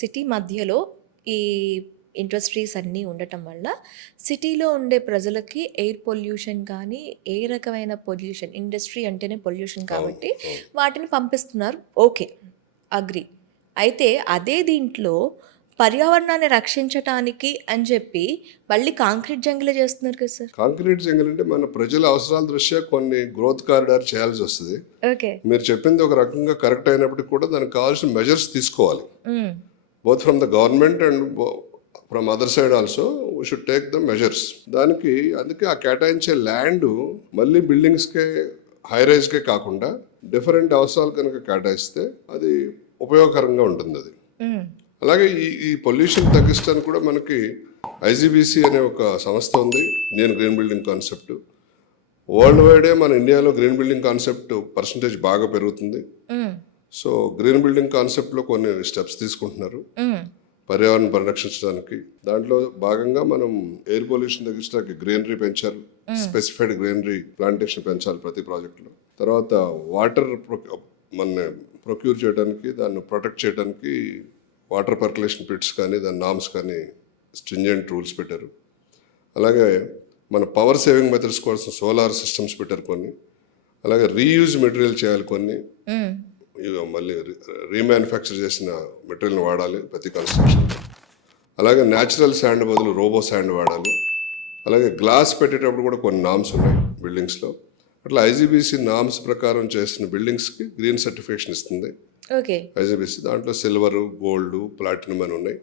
City మధ్యలో ఈ industries అన్నీ ఉండటం వల్ల సిటీలో ఉండే ప్రజలకి ఎయిర్ పొల్యూషన్ కానీ ఏ రకమైన పొల్యూషన్, ఇండస్ట్రీ అంటేనే పొల్యూషన్ కాబట్టి వాటిని పంపిస్తున్నారు. Okay, agri. అయితే అదే దీంట్లో పర్యావరణాన్ని రక్షించటానికి అని చెప్పి మళ్ళీ కాంక్రీట్ జంగిలే చేస్తున్నారు కదా సార్. కాంక్రీట్ జంగిల్ అంటే మన ప్రజల అవసరాల దృష్ట్యా కొన్ని గ్రోత్ కారిడార్ చేయాల్సి వస్తుంది. ఓకే. మీరు చెప్పింది ఒక రకంగా కరెక్ట్ అయినప్పటికీ కూడా దానికి కావాల్సిన మెజర్స్ తీసుకోవాలి. Both from the government and from other side also we should take the measures. దానికి అందుకే ఆ కేటాయించే ల్యాండ్ మళ్ళీ బిల్డింగ్స్కే హై రైజ్కే కాకుండా డిఫరెంట్ అవసరాలు కనుక కేటాయిస్తే అది ఉపయోగకరంగా ఉంటుంది. అది అలాగే ఈ పొల్యూషన్ తగ్గించడానికి కూడా మనకి ఐజీబీసీ అనే ఒక సంస్థ ఉంది, Indian green building concept. World వైడే మన ఇండియాలో గ్రీన్ బిల్డింగ్ కాన్సెప్ట్ పర్సంటేజ్ బాగా పెరుగుతుంది. సో గ్రీన్ బిల్డింగ్ కాన్సెప్ట్లో కొన్ని స్టెప్స్ తీసుకుంటున్నారు పర్యావరణం పరిరక్షించడానికి. దాంట్లో భాగంగా మనం ఎయిర్ పొల్యూషన్ తగ్గించడానికి గ్రీనరీ పెంచారు, స్పెసిఫైడ్ గ్రీనరీ ప్లాంటేషన్ పెంచాలి ప్రతి ప్రాజెక్టులో. తర్వాత వాటర్ మన ప్రొక్యూర్ చేయడానికి, దాన్ని ప్రొటెక్ట్ చేయడానికి వాటర్ పర్కులేషన్ పిట్స్ కానీ దాని నామ్స్ కానీ స్ట్రింజెంట్ రూల్స్ పెట్టారు. అలాగే మన పవర్ సేవింగ్ మెథడ్స్ కోసం సోలార్ సిస్టమ్స్ పెట్టారు కొన్ని. అలాగే రీయూజ్ మెటీరియల్ చేయాలి కొన్ని, మళ్ళీ రీమ్యానుఫ్యాక్చర్ చేసిన మెటీరియల్ని వాడాలి ప్రతి కన్స్ట్రక్షన్. అలాగే న్యాచురల్ శాండ్ బదులు రోబో శాండ్ వాడాలి. అలాగే గ్లాస్ పెట్టేటప్పుడు కూడా కొన్ని నామ్స్ ఉన్నాయి బిల్డింగ్స్లో. అట్లా ఐజీబీసీ నామ్స్ ప్రకారం చేసిన బిల్డింగ్స్కి గ్రీన్ సర్టిఫికేషన్ ఇస్తుంది ఓకే. ఐజీబీసీ. దాంట్లో సిల్వర్, గోల్డ్, ప్లాటినం అని ఉన్నాయి.